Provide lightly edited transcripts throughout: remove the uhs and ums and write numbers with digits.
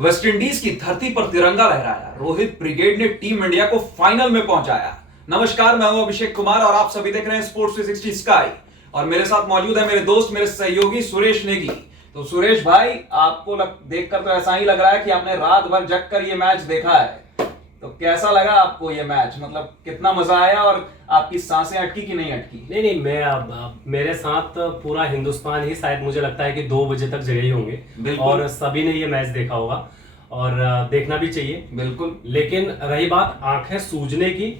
West Indies की धरती पर तिरंगा लहराया, रोहित ब्रिगेड ने टीम इंडिया को फाइनल में पहुंचाया। नमस्कार, मैं हूं अभिषेक कुमार और आप सभी देख रहे हैं स्पोर्ट्स 360 स्काई। और मेरे साथ मौजूद है मेरे दोस्त, मेरे सहयोगी सुरेश नेगी। तो सुरेश भाई, आपको देखकर तो ऐसा ही लग रहा है कि आपने रात भर जग कर ये मैच देखा है। तो कैसा लगा आपको ये मैच? मतलब कितना मजा आया और आपकी सांसें अटकी कि नहीं अटकी? नहीं, मैं अब मेरे साथ पूरा हिंदुस्तान ही शायद मुझे लगता है कि 2 बजे तक जगे ही होंगे और सभी ने ये मैच देखा होगा और देखना भी चाहिए बिल्कुल। लेकिन रही बात आंखें सूजने की,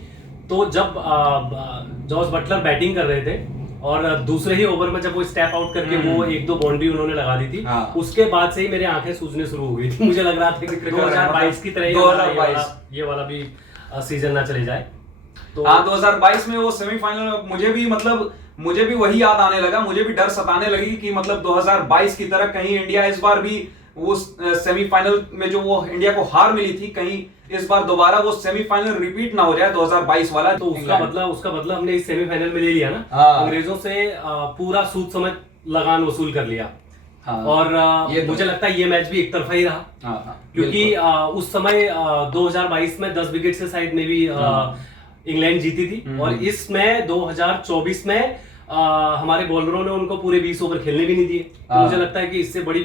तो जब जॉस बटलर बैटिंग कर रहे थे और दूसरे ही ओवर में जब वो स्टेप आउट करके वो 1-2 बाउंड्री उन्होंने लगा दी थी, उसके बाद से ही मेरे आंखें सूजने शुरू हो गई थी। मुझे लग रहा था कि 2022 की तरह 2022 ये वाला भी सीजन ना चले जाए। तो 2022 में वो सेमीफाइनल मुझे भी वही याद आने लगा। मुझे भी डर सताने लगी कि मतलब 2022 की तरह कहीं इंडिया इस बार भी वो सेमीफाइनल में जो वो इंडिया को हार मिली थी, कहीं इस बार दोबारा वो सेमीफाइनल रिपीट ना हो जाए 2022 वाला। तो उसका बदला हमने इस सेमीफाइनल में ले लिया ना। अंग्रेजों से पूरा सूद समेत लगान वसूल कर लिया। और मुझे लगता है ये मैच भी एक तरफा ही रहा। क्योंकि उस समय 2022 में 10 विकेट से शायद में भी इंग्लैंड जीती थी और इसमें 2024 में हमारे बॉलरों ने उनको पूरे 20 ओवर खेलने भी नहीं दिए। तो मुझे लगता है कि इससे बड़ी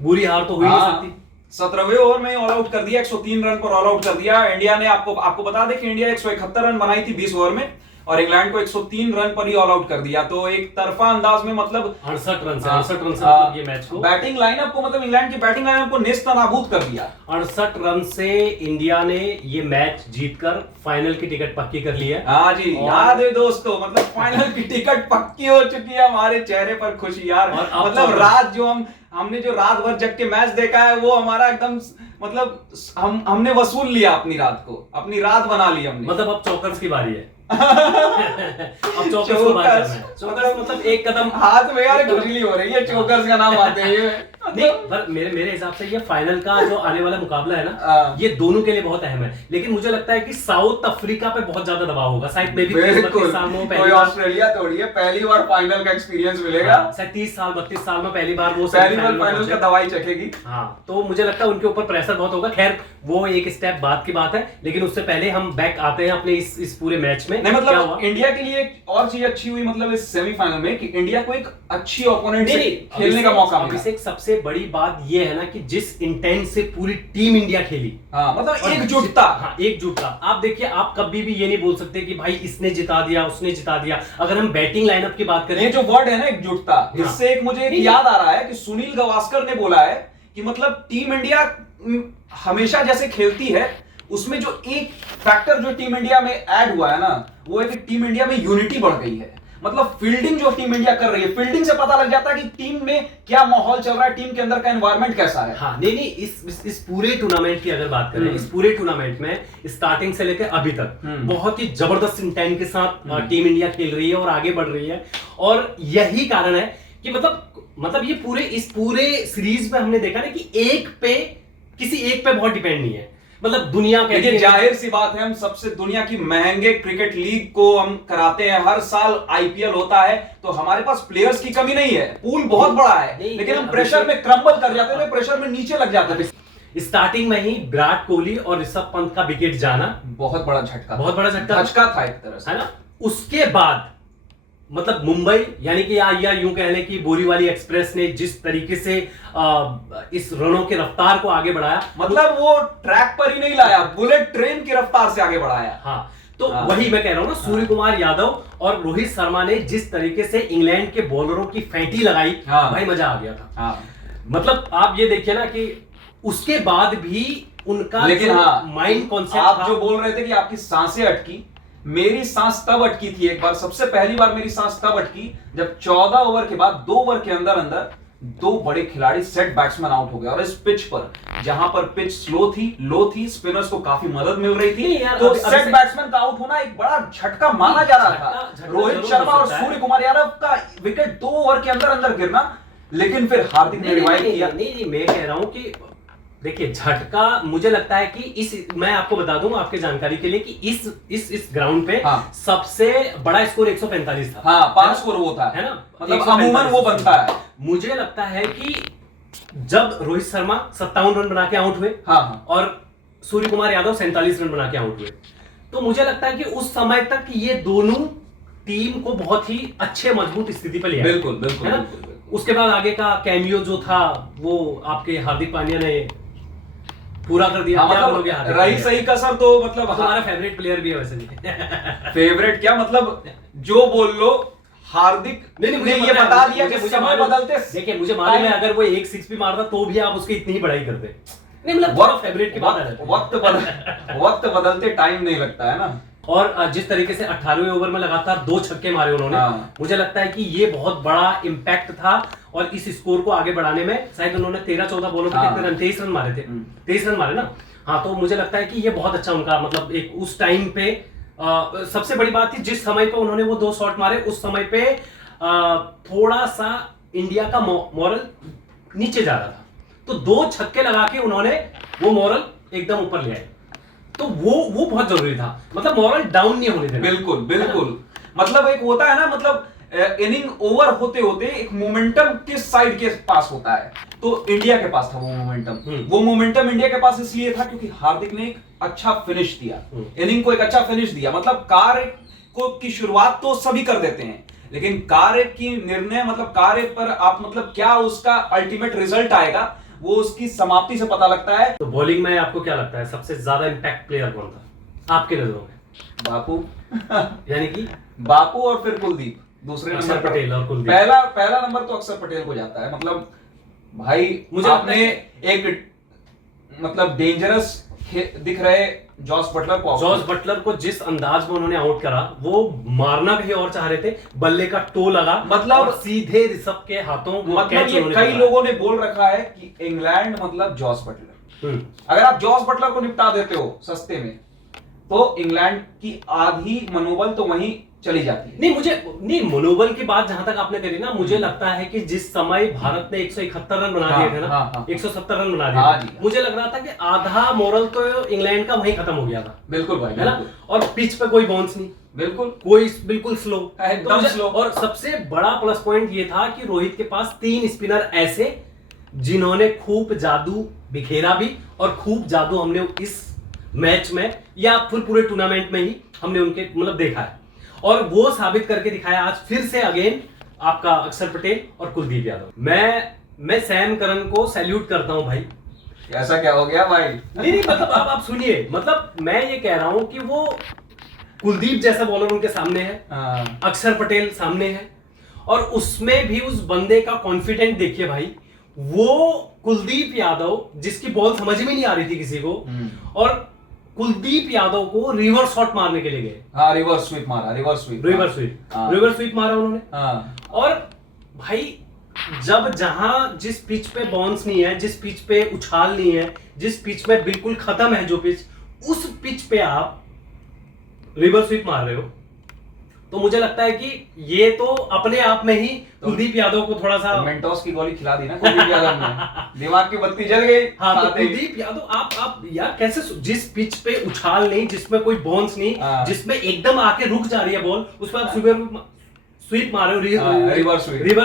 बुरी हार तो हुई नहीं सकती। 17वें ओवर में ऑल आउट कर दिया, 103 रन पर ऑल आउट कर दिया इंडिया ने। आपको बता दें कि इंडिया 171 रन बनाई थी 20 ओवर में और इंग्लैंड को 103 रन पर ही ऑल आउट कर दिया। तो एक तरफा अंदाज में मतलब 68 रन से ये मैच को बैटिंग लाइनअप को मतलब इंग्लैंड की बैटिंग लाइनअप को नेस्तनाबूद कर दिया। 68 रन से इंडिया ने ये मैच जीतकर फाइनल की टिकट पक्की कर ली है। हाँ जी, याद है दोस्तों, मतलब फाइनल की टिकट पक्की हो चुकी है। हमारे चेहरे पर खुशी यार। मतलब रात जो हमने जो रात भर जग के मैच देखा है वो हमारा एकदम मतलब हमने वसूल लिया अपनी रात को, अपनी रात बना ली हमने। मतलब अब चौकर्स की बारी है। अब चौकर्स को बात करना है। चौकर्स मतलब एक कदम हाथ में यार खुजली हो रही है चौकर्स का नाम आते ही। नहीं, पर मेरे हिसाब से ये फाइनल का जो आने वाला मुकाबला है ना, ये दोनों के लिए बहुत अहम है। लेकिन मुझे लगता है कि साउथ अफ्रीका पे बहुत ज्यादा दबाव होगा। शायद में भी 30 साल में कोई ऑस्ट्रेलिया तोड़ी है, पहली बार फाइनल का एक्सपीरियंस मिलेगा। शायद 32 साल में पहली बार वो फाइनल का दवाई चखेगी। हाँ, तो मुझे लगता है उनके ऊपर प्रेशर बहुत होगा। खैर वो एक स्टेप बाद की बात है, लेकिन उससे पहले हम बैक आते हैं अपने इस पूरे मैच में। नहीं, मतलब इंडिया के लिए एक और चीज अच्छी हुई मतलब इस सेमीफाइनल में कि इंडिया को एक अच्छी ओपोनेंट से खेलने का मौका मिला। अभिषेक, सबसे बड़ी बात ये है ना कि जिस इंटेंट से पूरी टीम इंडिया खेली, मतलब एकजुटता। आप देखिए, आप कभी भी ये नहीं बोल सकते कि भाई इसने जिता दिया, उसने जिता दिया। अगर हम बैटिंग लाइनअप की बात करें, ये जो वर्ड है ना एकजुटता, इससे एक मुझे याद आ रहा है कि सुनील गावस्कर ने बोला है कि मतलब टीम इंडिया हमेशा जैसे खेलती है, उसमें जो एक फैक्टर जो टीम इंडिया में ऐड हुआ है ना, वो है कि टीम इंडिया में यूनिटी बढ़ गई है। मतलब फील्डिंग जो टीम इंडिया कर रही है, फील्डिंग से पता लग जाता है कि टीम में क्या माहौल चल रहा है, टीम के अंदर का एनवायरनमेंट कैसा है। हाँ, नहीं, इस पूरे टूर्नामेंट की अगर बात करें, इस पूरे टूर्नामेंट में स्टार्टिंग से लेकर अभी तक बहुत ही जबरदस्त इंटेंट के साथ टीम इंडिया खेल रही है और आगे बढ़ रही है। और यही कारण है कि मतलब ये इस पूरे सीरीज में हमने देखा ना कि किसी एक पे बहुत डिपेंड नहीं है। मतलब दुनिया के जाहिर सी बात है, हम सबसे दुनिया की महंगे क्रिकेट लीग को हम कराते हैं, हर साल आईपीएल होता है, तो हमारे पास प्लेयर्स की कमी नहीं है, पूल बहुत बड़ा है, लेकिन हम प्रेशर में क्रम्बल कर जाते हैं, प्रेशर में नीचे लग जाते हैं। स्टार्टिंग में ही विराट कोहली और ऋषभ पंत का विकेट जाना बहुत बड़ा झटका था एक तरह से, है ना। उसके बाद मतलब मुंबई, यानी कि या यूं कह लें कि बोरीवाली एक्सप्रेस ने जिस तरीके से इस रनों की रफ्तार को आगे बढ़ाया, मतलब वो ट्रैक पर ही नहीं लाया, बुलेट ट्रेन की रफ्तार से आगे बढ़ाया। हाँ, तो वही मैं कह रहा हूं ना, सूर्य कुमार यादव और रोहित शर्मा ने जिस तरीके से इंग्लैंड के बॉलरों की फेंटी लगाई, भाई मजा आ गया था। मतलब आप ये देखिए ना कि उसके बाद भी उनका माइंड कॉन्सेप्ट, आप जो बोल रहे थे कि आपकी सांसें अटकी, मेरी सांस तब अटकी थी एक बार, सबसे पहली बार मेरी सांस तब अटकी जब 14 ओवर के बाद 2 ओवर के अंदर 2 बड़े खिलाड़ी सेट बैट्समैन आउट हो गए। और इस पिच पर, जहां पर पिच लो थी, स्पिनर्स को काफी मदद मिल रही थी, तो सेट बैट्समैन का आउट होना एक बड़ा झटका माना जा रहा था। रोहित शर्मा और सूर्य कुमार यादव का विकेट 2 ओवर के अंदर गिरना, लेकिन फिर हार्दिक ने रिवाइव किया। नहीं, मैं कह रहा हूं कि देखिए, झटका मुझे लगता है कि मैं आपको बता दूं आपके जानकारी के लिए कि इस ग्राउंड पे सबसे बड़ा स्कोर 145 था। 5 स्कोर वो था, है ना, मतलब अमूमन वो बनता है। मुझे लगता है कि जब रोहित शर्मा 57 रन बना के आउट हुए, हाँ, और सूर्य कुमार यादव 47 रन बना के आउट हुए, तो मुझे लगता है कि उस समय तक ये दोनों टीम को बहुत ही अच्छे मजबूत स्थिति पर ले आए। बिल्कुल बिल्कुल, है ना? बिल्कुल। उसके बाद आगे का कैमियो जो था वो आपके हार्दिक पांड्या ने पूरा कर दिया। हाँ, मतलब रही सही कसर तो मतलब हमारा फेवरेट प्लेयर भी है वैसे भी। फेवरेट क्या मतलब जो बोल लो, हार्दिक नहीं, मुझे ये बता दिया कि समय बदलते। देखिए मुझे मालूम है अगर वो एक सिक्स भी मारता तो भी आप उसकी इतनी ही बड़ाई करते। नहीं मतलब फेवरेट की बात है, वक्त बदलते टाइम नहीं लगता है ना। और जिस तरीके से 18वें ओवर में लगातार 2 छक्के मारे उन्होंने, मुझे लगता है कि ये बहुत बड़ा इम्पैक्ट था और इस स्कोर को आगे बढ़ाने में शायद उन्होंने 13-14 बॉलों पे कितने रन, 23 रन मारे थे, 23 रन मारे ना। हाँ, तो मुझे लगता है कि ये बहुत अच्छा उनका मतलब एक उस टाइम पे सबसे बड़ी बात थी जिस समय पे उन्होंने वो 2 शॉट मारे, उस समय पे थोड़ा सा इंडिया का मॉरल नीचे जा रहा था, तो 2 छक्के लगा के उन्होंने वो मॉरल एकदम ऊपर ले आए, तो वो बहुत जरूरी था, मतलब मॉरल डाउन नहीं होने देना। बिल्कुल बिल्कुल, मतलब एक होता है ना, मतलब इनिंग ओवर होते होते एक मोमेंटम किस साइड के पास होता है, तो इंडिया के पास था वो मोमेंटम। वो मोमेंटम इंडिया के पास इसलिए था क्योंकि हार्दिक ने एक अच्छा फिनिश दिया, इनिंग को एक अच्छा फिनिश दिया। मतलब कार्य को की शुरुआत तो सभी कर देते हैं, लेकिन कार्य की निर्णय मतलब कार्य पर आप मतलब क्या उसका अल्टीमेट रिजल्ट आएगा वो उसकी समाप्ति से पता लगता है। तो बॉलिंग में आपको क्या लगता है सबसे ज्यादा इंपैक्ट प्लेयर कौन था आपके नजरों में? बापू यानी कि बापू और फिर कुलदीप दूसरे नंबर पर। पटेल और कुलदीप। पहला नंबर तो अक्षर पटेल को जाता है। मतलब भाई मुझे आपने एक मतलब डेंजरस दिख रहे जॉस बटलर को जिस अंदाज में उन्होंने आउट करा, वो मारना भी और चाह रहे थे, बल्ले का टो लगा मतलब सीधे ऋषभ के हाथों। मतलब ये कई लोगों ने बोल रखा है कि इंग्लैंड मतलब जॉस बटलर। अगर आप जॉस बटलर को निपटा देते हो सस्ते में तो इंग्लैंड की आधी मनोबल तो वहीं चली जाती है। नहीं मनोबल की बात जहां तक आपने करी ना, मुझे लगता है कि जिस समय भारत ने 171 रन बना दिए थे ना, 170 रन बना दिए, मुझे लग रहा था कि आधा मोरल तो इंग्लैंड का वहीं खत्म हो गया था। बिल्कुल भाई, है ना? और पिच पे कोई बाउंस नहीं, बिल्कुल स्लो, एकदम स्लो। और सबसे बड़ा प्लस पॉइंट ये था कि रोहित के पास 3 स्पिनर ऐसे जिन्होंने खूब जादू बिखेरा भी, और खूब जादू हमने इस मैच में या फिर पूरे टूर्नामेंट में ही हमने उनके मतलब देखा है, और वो साबित करके दिखाया आज फिर से अगेन आपका अक्षर पटेल और कुलदीप यादव। मैं सैम करन को सैल्यूट करता हूं भाई। ऐसा क्या हो गया भाई? नहीं मतलब आप सुनिए, मतलब मैं ये कह रहा हूं कि वो कुलदीप जैसा बॉलर उनके सामने है, अक्षर पटेल सामने है, और उसमें भी उस बंदे का कॉन्फिडेंट देखिए भाई। वो कुलदीप यादव जिसकी बॉल समझ में नहीं आ रही थी किसी को, और कुलदीप यादव को रिवर्स शॉट मारने के लिए गए। हाँ, रिवर्स स्वीप मारा उन्होंने। और भाई जब जहां जिस पिच पे बाउंस नहीं है, जिस पिच पे उछाल नहीं है, जिस पिच में बिल्कुल खत्म है जो पिच, उस पिच पे आप रिवर्स स्वीप मार रहे हो, तो मुझे लगता है कि ये तो अपने आप में ही कुलदीप यादव को थोड़ा सा मेंटोस की गोली खिला दी ना कुलदीप यादव ने, दिमाग की बत्ती जल गई। हाँ, तो कुलदीप यादव आप यार कैसे, जिस पिच पे उछाल नहीं, जिसमें कोई बाउंस नहीं, जिसमें एकदम आके रुक जा रही है बॉल, उस पर आप स्वीप मार रहे हो, रिवर्स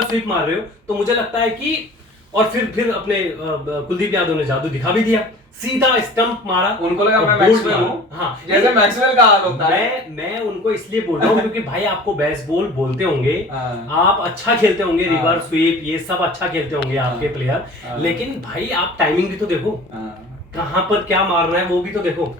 स्वीप मार रहे हो, तो मुझे लगता है कि और फिर अपने कुलदीप यादव ने जादू दिखा भी दिया, सीधा स्टंप मारा। उनको लगा मैं मैक्सवेल हूं। हाँ, जैसे मैक्सवेल का हाल होता है। मैं उनको इसलिए बोल रहा हूं क्योंकि भाई आपको बेसबॉल बोलते होंगे, आप अच्छा खेलते होंगे, रिवर्स स्वीप ये सब अच्छा खेलते होंगे आपके प्लेयर, लेकिन भाई आप टाइमिंग भी तो देखो, कहां पर क्या मारना है वो भी तो देखो।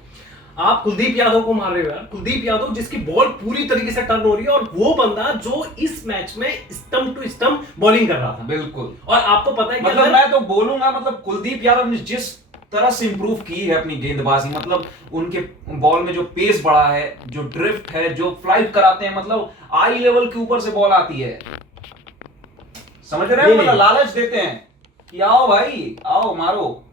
आप कुलदीप यादव को मार रहे हो यार, कुलदीप यादव जिसकी बॉल पूरी तरीके से टर्न हो रही है, और वो बंदा जो इस मैच में स्टंप टू स्टंप बॉलिंग कर रहा था। बिल्कुल। और आपको पता है कि मतलब मैं तो बोलूंगा, मतलब कुलदीप यादव ने जिस तरह से इंप्रूव की है अपनी गेंदबाजी, मतलब उनके बॉल में जो पेस बढ़ा है, जो ड्रिफ्ट है, जो फ्लाइट कराते हैं, मतलब आई लेवल के ऊपर से बॉल आती है, समझ रहे हैं? मतलब लालच देते हैं कि आओ भाई आओ मारो।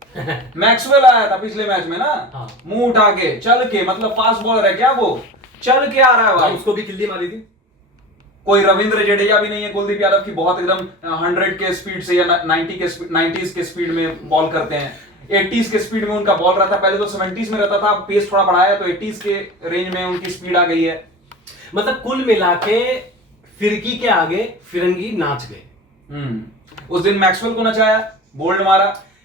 मैक्सवेल आया था पिछले मैच में ना, मुंह उठा के चल के, मतलब फास्ट बॉलर है क्या वो, चल के आ रहा है भाई। उसको भी किल्ली मारी थी। कोई रविंद्र जडेजा भी नहीं है कुलदीप यादव की बहुत एकदम 100 के स्पीड से या 90s के स्पीड में बॉल करते हैं, 80s के स्पीड में उनका बॉल रहता है। पहले तो 70s में रहता था, पेस थोड़ा बढ़ाया तो 80s के रेंज में उनकी स्पीड आ गई है। मतलब कुल मिला के फिरकी के आगे फिरंगी नाच गए। उस दिन मैक्सवेल को नचाया, बोल्ड मारा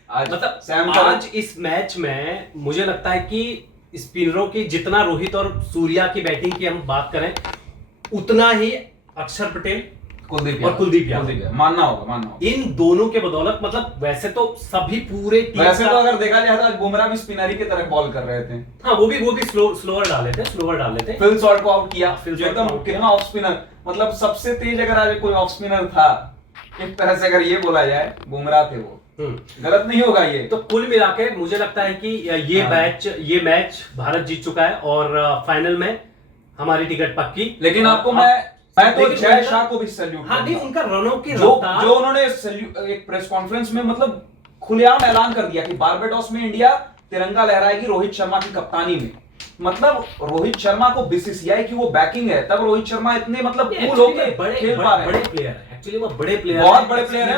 आज, मतलब सैम आज इस मैच में मुझे लगता है कि स्पिनरों की जितना रोहित और सूर्या की बैटिंग की हम बात करें उतना ही अक्षर पटेल कुलदीप यादव मानना होगा इन दोनों के बदौलत। मतलब वैसे तो सभी पूरे वैसे तो अगर देखा जाए तो आज बुमराह भी स्पिनर की तरह बॉल कर रहे थे। हाँ वो भी स्लोअर डाले थे। फिल सॉल्ट को आउट किया, जो एकदम कितना ऑफ स्पिनर, मतलब सबसे तेज अगर आज कोई ऑफ स्पिनर था एक तरह से अगर ये बोला जाए बुमराह थे वो, गलत नहीं होगा ये। तो कुल मिला के मुझे लगता है कि ये मैच भारत जीत चुका है और फाइनल में हमारी टिकट पक्की। लेकिन आपको मैं तो जय शाह को भी सैल्यूट, हाँ नहीं उनका रनों की जो उन्होंने एक प्रेस कॉन्फ्रेंस में मतलब खुलेआम ऐलान कर दिया कि बारबाडोस में इंडिया तिरंगा लहराएगी रोहित शर्मा की कप्तानी में। मतलब रोहित शर्मा को बीसीसीआई की वो बैकिंग है, तब रोहित शर्मा इतने मतलब कूल होकर खेल पा रहे हैं। बड़े प्लेयर है एक्चुअली, वो बड़े प्लेयर, बहुत बड़े प्लेयर हैं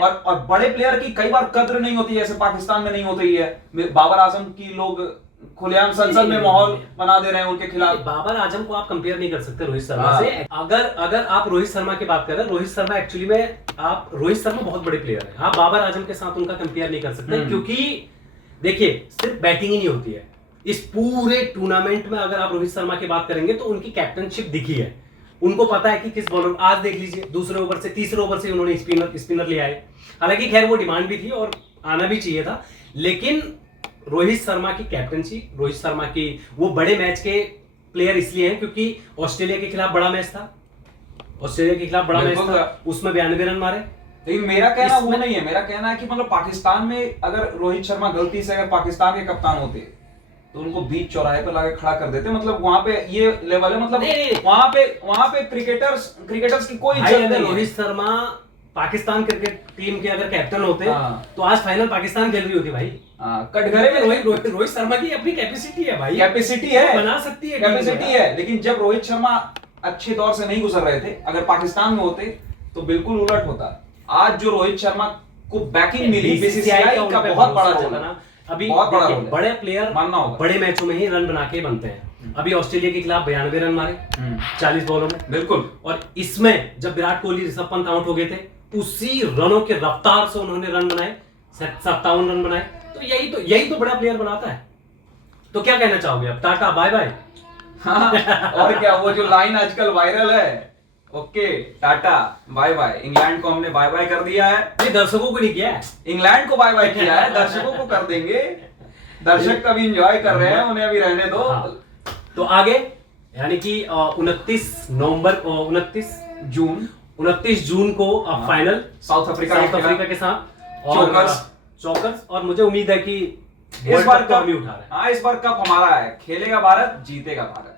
और बड़े प्लेयर की कई बार कद्र नहीं होती, जैसे पाकिस्तान में नहीं होती है। बाबर आजम की लोग खुलेआम संसद में माहौल बना दे रहे हैं उनके खिलाफ। बाबर आजम को आप कंपेयर नहीं कर सकते रोहित शर्मा से। अगर आप रोहित शर्मा की बात करें, रोहित शर्मा एक्चुअली में रोहित शर्मा बहुत बड़े प्लेयर है, आप बाबर आजम के साथ उनका कंपेयर नहीं कर सकते। क्योंकि देखिए सिर्फ बैटिंग ही नहीं होती है इस पूरे टूर्नामेंट में। अगर आप रोहित शर्मा की बात करेंगे तो उनकी कैप्टनशिप दिखी है, उनको पता है कि किस बॉलर, आज देख लीजिए दूसरे ओवर से तीसरे ओवर से उन्होंने स्पिनर ले आए। हालांकि खैर वो डिमांड भी थी और आना भी चाहिए था, लेकिन रोहित शर्मा की कैप्टनसी, रोहित शर्मा की वो बड़े मैच के प्लेयर इसलिए हैं क्योंकि ऑस्ट्रेलिया के खिलाफ बड़ा मैच था, उसमें 92 रन मारे। लेकिन मेरा कहना वो नहीं है, मेरा कहना है कि मतलब पाकिस्तान में अगर रोहित शर्मा गलती से अगर पाकिस्तान के कप्तान होते तो उनको बीच चौराहे पे लाके खड़ा कर देते। मतलब वहां पे ये लेवल है, मतलब वहां पे क्रिकेटर्स की कोई इज्जत नहीं है। रोहित शर्मा पाकिस्तान क्रिकेट टीम के अगर कैप्टन होते तो आज फाइनल पाकिस्तान खेल रही होती भाई। कटघरे में रोहित शर्मा की अपनी कैपेसिटी है भाई, कैपेसिटी है, बना सकती है, कैपेसिटी है। लेकिन जब रोहित शर्मा अच्छे दौर से नहीं गुजर रहे थे, अगर पाकिस्तान में होते तो बिल्कुल उलट होता। आज जो रोहित शर्मा को बैकिंग मिली बीसीसीआई का बहुत बड़ा रोल है। अभी बड़े प्लेयर बड़े मैचों में ही रन बना के बनते हैं। अभी ऑस्ट्रेलिया के खिलाफ 92 रन मारे 40 बॉलों में, बिल्कुल। और इसमें जब विराट कोहली, ऋषभ पंत आउट हो गए थे, उसी रनों के रफ्तार से उन्होंने रन बनाए, 57 रन बनाए। तो यही तो बड़ा प्लेयर बनाता है। तो क्या कहना चाहोगे अब, टाटा बाय बाय? और क्या, वो जो लाइन आजकल वायरल है, okay tata bye bye, England को हमने बाय बाय कर दिया है। नहीं, दर्शकों को नहीं किया है, इंग्लैंड को बाय बाय किया है, दर्शकों को कर देंगे। दर्शक कभी एंजॉय कर रहे हैं, उन्हें अभी रहने दो। तो आगे यानी कि 29 जून को फाइनल साउथ अफ्रीका के साथ चौकर्स। और मुझे उम्मीद है कि इस बार कप भी उठा रहे हैं। हाँ, इस बार कप हमारा है, खेलेगा भारत, जीतेगा भारत।